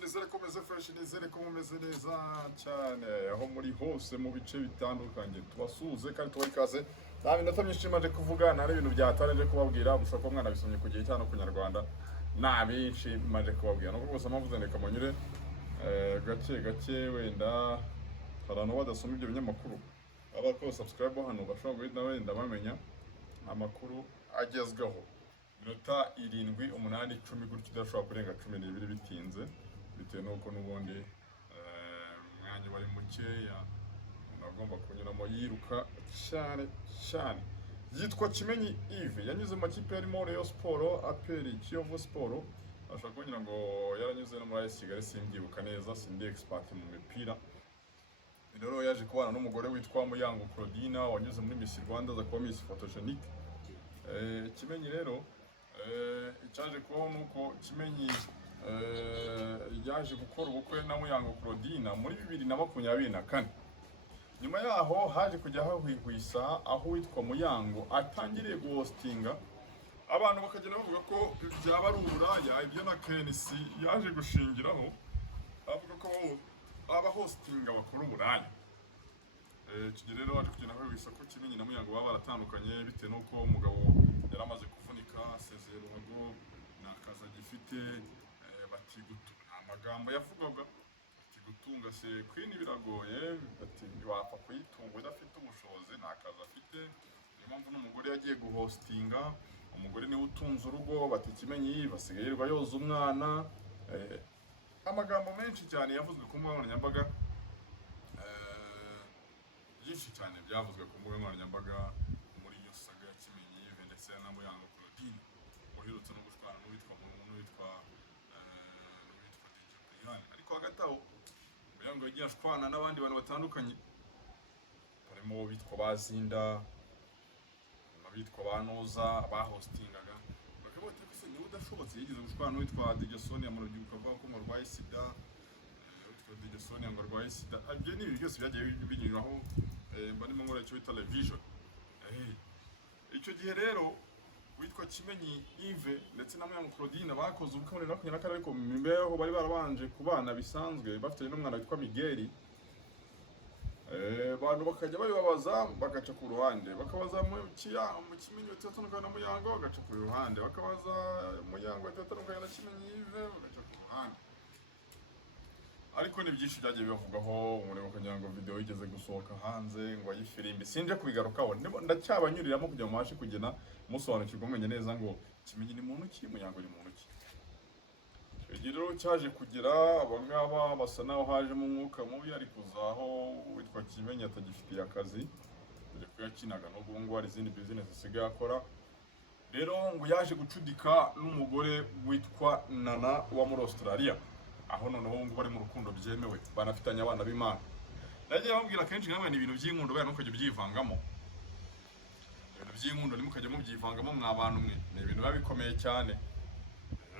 Nizere ko meze fresh, nizere ko mumeze neza cyane aho muri hose mu bice bitandukanye. Tubasuhuze kandi tubaha ikaze. Nta minota myinshi maje kuvuga, nta n'ibintu byatareje kubabwira, mushobora kuba mwanabisomye ku gihe cyane ku Nyarwanda. Nta benshi maje kubabwira. Nuko rwose mpamvu reka munyure gake gake wenda hari abantu badasoma ibyo binyamakuru. Abako subscribe hano bashobora guhita wenda bamenya amakuru agezweho. Minota 7, 8, 10 gutyo udashobora kurenga 12 bitinze bitewe nuko n'ubundi umwanya wari mukeya agomba kunyuramo yiruka cyane cyane. Yitwa Kimenyi Yves, yanyuze mu makipe yarimo Rayon Sport, APR, Kiyovu Sport. Ashaka kugira ngo yaranyuze no muri AS Kigali, simbyibuka neza, sindi expert mu mipira. Rero yaje kubana n'umugore witwa Muyango Claudine wanyuze muri Miss Rwanda za kuba Miss Photogenic. Kimenyi rero icyaje kubaho nuko Kimenyi yaje gukora ubukwe na Muyango Claudine muri 2024. Nyuma yaho haje kujya hahwihwisa aho witwa Muyango atangiriye guhostinga abantu bakagenda bavuga ko byaba ari uburaya, ibyo na KNC yaje gushingiraho avuga ko aba hostinga bakora uburaya. Kigere rero waje kugenda hahwihwisa ko Kimenyi na Muyango baba baratandukanye bitewe nuko umugabo yaramaze kuvunika asezerwaho nakaza gifite bati amagambo yavugaga ati gutunga se Queen biragoye, ati ntiwapfa kuyitunga udafite ubushobozi, nakaza afite. Niyo mpamvu n'umugore yagiye guhostinga, umugore niwe utunze urugo, bati Kimenyi basigaye yirirwa yoza umwana. Amagambo menshi cyane yavuzwe ku mbuga nkoranyambaga, byinshi cyane byavuzwe ku mbuga nkoranyambaga muri iyo saga ya Kimenyi Yves ndetse na Muyango Claudine uherutse no gushwana n'uwitwa ariko hagati aho Muyango yagiye ashwana n'abandi bantu batandukanye, barimo bitwa Bazinda n'abitwa Banoza bahostingaga, bakaba bati ko se niwe udashobotse. Yigeze gushwana n'uwitwa DJ Sonia mu rubyiruko avuga ko murwaye sida, witwa DJ Sonia ngo arwaye sida. Ibyo ni ibintu byose byagiye binyuraho, barimo nkora icyo bita television. Icyo gihe rero witwa Kimenyi Yves ndetse na Muyango Claudine bakoze ubukwe muri 2024, ariko mimbeho bari barabanje kubana bisanzwe bafite n'umwana witwa Miguel. Abantu bakajya babibabaza bagaca ku ruhande, bakabaza mu Kimenyi batandukanye na Muyango bagaca ku ruhande, bakabaza Muyango batandukanye na Kimenyi Yves bagaca ku ruhande. Ariko ni byinshi byagiye bivugaho, umurego kugira ngo video igeze gusohoka hanze ngo ayifirimbi, sinje kubigarukaho, ndacyabanyuriramo kugira ngo mubashe kugena musobanukirwa mumenye neza ngo Kimenyi ni muntu ki, Muyango ni muntu ki. Rero cyaje kugira abangaba basa naho hajemo umwuka mubi, ari kuzaho witwa Kimenyi atagifitiye akazi, dore ko yakinaga n'ubwo ngo hari izindi business asigaye akora. Rero ngo yaje gucudika n'umugore witwa Nana wa muri Australia, aho noneho ngo bari mu rukundo byemewe, banafitanye abana b'Imana. Nagiye bambwira kenshi nkamwe ni ibintu by'inkundo baya ntukajye byivangamo. Ibintu by'inkundo nimukajye mubyivangamo mwa bantu mwe, ni ibintu biba bikomeye cyane.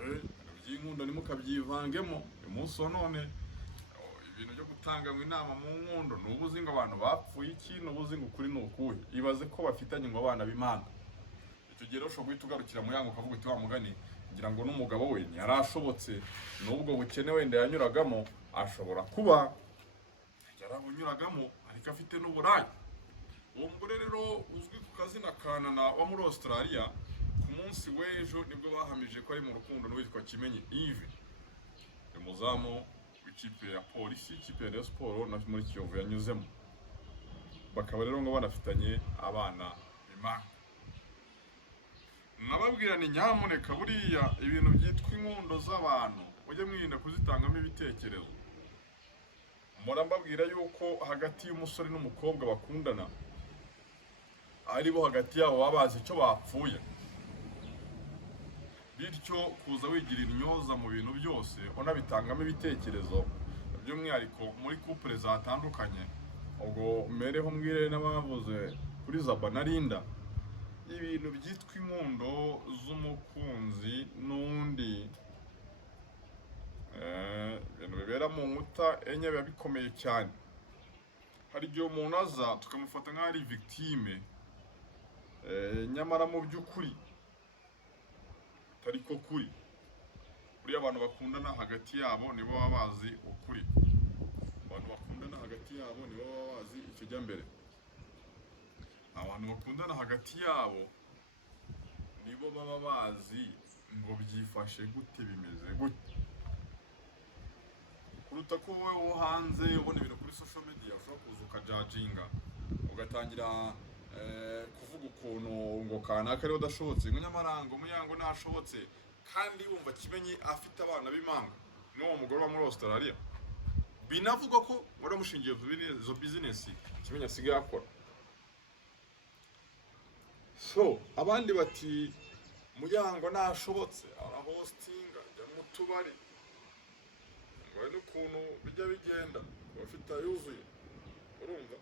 Ibintu by'inkundo nimukabyivangemo. Uyu munsi none ibintu byo gutanga inama mu nkundo, nubuzi ngo abantu bapfuye iki, nubuzi ngo kuri nukuhe. Ibaze ko bafitanye ngo abana b'Imana. Icyo gihe ushobora guhita ugarukira Muyango ukavuga uti wa mugani ngira ngo n'umugabo we yarashobotse, nubwo bukene wenda yanyuragamo ashobora kuba yarabunyuragamo ariko afite n'uburaya. Uwo mugore rero uzwi ku kazina ka Nana wa muri Australia, ku munsi w'ejo nibwo bahamije ko ari mu rukundo n'uwitwa Kimenyi Yves, umuzamu w'ikipe ya Polisi, ikipe ya Rayon Sport na muri Kiyovu yanyuzemo. Bakaba rero ngo banafitanye abana b'Imana. Nababwira ni nyamuneka buriya ibintu byitwa inkundo z'abantu mujye mwirinda kuzitangamo ibitekerezo. Murambabwira yuko hagati y'umusore n'umukobwa bakundana ari bo hagati yabo babazi icyo bapfuye, bityo kuza wigira intyoza mu bintu byose unabitangamo ibitekerezo, by'umwihariko muri couple zatandukanye. Ubwo mereho mwire n'abavuze kuri Zaba na Linda, ibintu byitwa inkundo z'umukunzi n'undi, ibintu bibera mu nkuta enye biba bikomeye cyane. Hari igihe umuntu aza tukamufata nk'aho ari victime, nyamara mu by'ukuri atari ko kuri. buriya abantu bakundana hagati yabo nibo baba bazi ukuri. Abantu bakundana hagati yabo nibo baba bazi ikijya mbere. Abantu bakundana hagati yabo nibo baba bazi ngo byifashe gute, bimeze gute, kuruta ko wowe wo hanze ubona ibintu kuri social media ushobora kuza ukajajinga ugatangira kuvuga ukuntu ngo kanaka ariwe udashobotse, ngo nyamara ngo Muyango ntashobotse, kandi wumva Kimenyi afite abana b'impanga n'uwo mugore wa muri Australia, binavugwa ko waramushingiye izo business Kimenyi asigaye akora. So abandi bati Muyango ntashobotse, arahostinga ajya mu tubari, ngo n'ukuntu bijya bigenda bafite yuzuye, urumva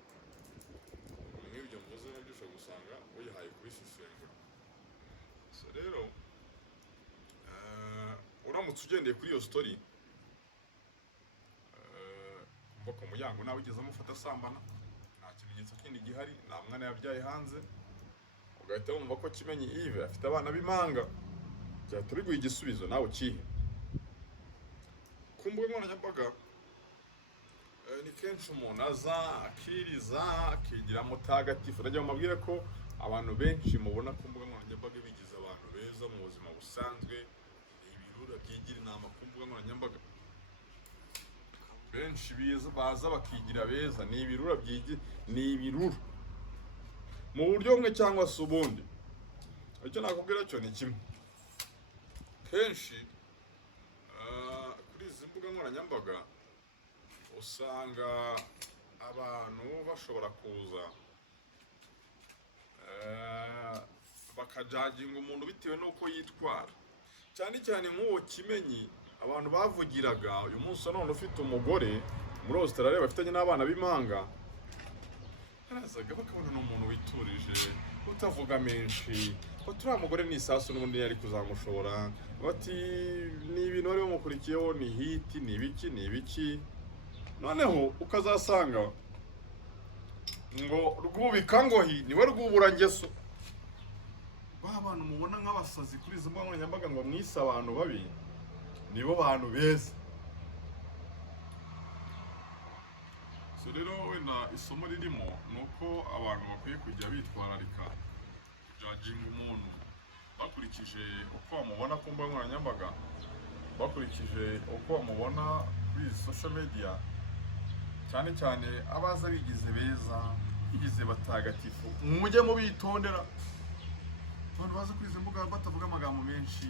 nk'ibyo mvuze nabyo ushobora gusanga wihaye kubisesengura. So rero uramutse ugendeye kuri iyo story kumva ko Muyango nawe ugeze amufata asambana, nta kimenyetso kindi gihari, nta mwana yabyaye hanze, ugahita wumva ko Kimenyi Yves afite abana b'impanga, byahita biguha igisubizo nawe ukihe. Ku mbuga nkoranyambaga ni kenshi umuntu aza akiriza akigira mutagatifu. Ndagira ngo mbabwire ko abantu benshi mubona ku mbuga nkoranyambaga bigize abantu beza mu buzima busanzwe, ibirura byigira inama ku mbuga nkoranyambaga. Benshi baza bakigira beza, ni ibirura byigira, ni ibirura mu buryo bumwe cyangwa se ubundi. Icyo nakubwira cyo ni kimwe, kenshi kuri izi mbuga nkoranyambaga usanga abantu bashobora kuza bakajaginga umuntu bitewe n'uko yitwara, cyane cyane nk'uwo Kimenyi abantu bavugiraga uyu munsi none ufite umugore muri Australia bafitanye n'abana b'impanga, barazaga bakabona n'umuntu witurije utavuga menshi, ko turiya mugore ni isasu n'ubundi yari kuzamushora, bati ni ibintu bari bamukurikiyeho, ni hiti, ni ibiki. Noneho ukazasanga ngo rwubika ngohi niwe rwubura ngeso. Ba bantu mubona nk'abasazi kuri izo mbuga nkoranyambaga ngo mwise abantu babi, nibo bantu beza. So rero wenda isomo ririmo ni uko abantu bakwiye kujya bitwararika kujajinga umuntu bakurikije uko bamubona ku mbuga nkoranyambaga, bakurikije uko bamubona kuri social media, cyane cyane abaza bigize beza, bigize batagatifu. Mujye mubitondera abantu baza kuri izo mbuga batavuga amagambo menshi,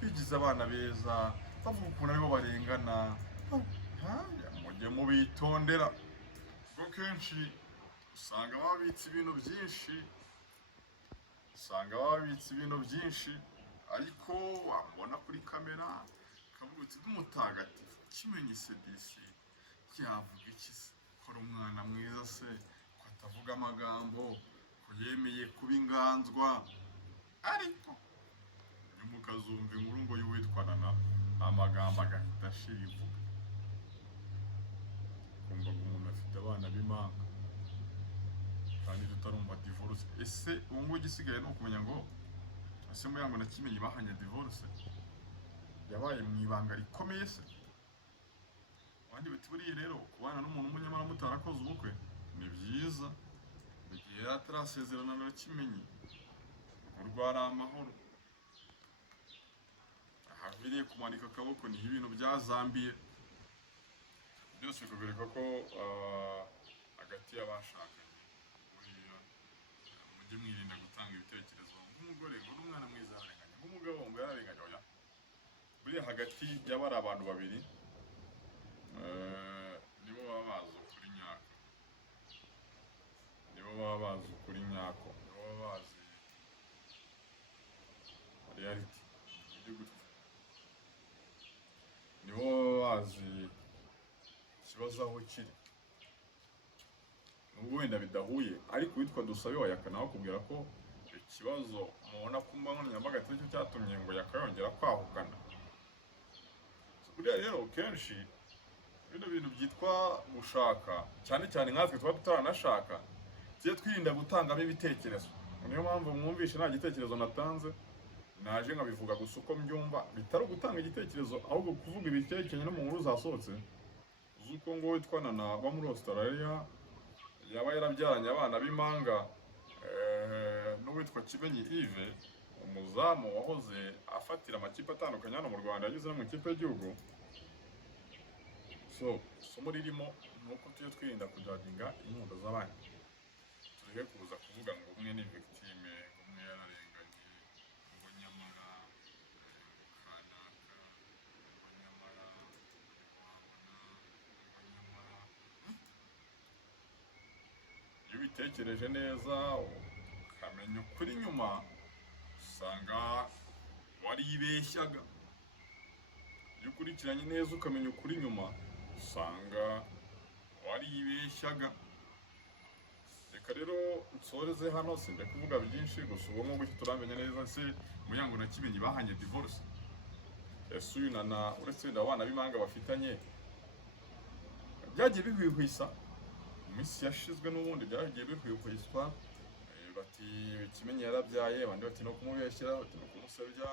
bigize abana beza, bavuga ukuntu aribo barengana, mujye mubitondera kuko kenshi usanga babitse ibintu byinshi, ariko wamubona kuri kamera kavuga uti n'umutagatifu Kimenyi Sedisi yavuga iki se, ko ari umwana mwiza se, ko atavuga amagambo, ko yemeye kuba inganzwa, ariko nyuma ukazumva inkuru ngo y'uwitwana na amagambo agahita ashira ivuga, kumva ngo umuntu afite abana b'impanga kandi tutarumva divorce. Ese ubu ngubu igisigaye ni ukumenya ngo ese Muyango na Kimenyi bahanye divorce, yabaye mu ibanga rikomeye se? Abandi bati buriya rero kubana n'umuntu umunyamara mutarakoze ubukwe ni byiza, igihe atarasezerana na Kimenyi urwara amahoro, ahaviriye kumanika akaboko ni ibintu byazambiye. Byose bikwereka ko hagati y'abashakanye mujye mwirinda gutanga ibitekerezo nk'umugore ngo n'umwana mwiza yararenganye, nk'umugabo ngo yararenganye. Oya, buriya hagati y'abari abantu babiri nibo baba bazi ukuri nyako, nibo baba bazi ukuri nyako, nibo baba bazi reality y'ugutwi, nibo baba bazi ikibazo aho kiri. Nubwo wenda bidahuye, ariko witwa Dusabe wa Yaka nawe akubwira ko ikibazo mubona ku mbuga nkoranyambaga atari cyo cyatumye ngo Yaka yongera kwahukana. Buriya rero kenshi bino bintu byitwa gushaka, cyane cyane nkatwe tuba tutaranashaka, tujye twirinda gutangamo ibitekerezo. Niyo mpamvu mwumvishe nta gitekerezo natanze, naje nkabivuga gusa uko mbyumva bitari ugutanga igitekerezo ahubwo kuvuga ibikerekeranye no mu nkuru zasohotse z'uko ngo witwa Nana aba muri Australia yaba yarabyaranye abana b'impanga n'uwitwa Kimenyi Yves umuzamu wahoze afatira amakipe atandukanye hano mu Rwanda yageze no mu ikipe y'igihugu. So isomo ririmo ni uko tujye twirinda kujadinga inkunga z'abandi, tureke kuza kuvuga ngo umwe ni victime, umwe yararenganye, ngo nyamara kanaka, ngo nyamara wabona, ngo nyamara. Iyo ubitekereje neza ukamenya ukuri nyuma usanga waribeshyaga. Iyo ukurikiranye neza ukamenya ukuri nyuma usanga waribeshyaga. Reka rero nsoreze hano, sinde kuvuga byinshi gusa ubu ngubu turamenya neza se Muyango na Kimenyi bahanye divorce. Ese uyu Nana uretse wenda abana b'impanga bafitanye byagiye bihwihwisa mu minsi yashizwe n'ubundi byagiye bihwihwiswa bati Kimenyi yarabyaye, abandi bati no kumubeshyera, bati no kumusebya.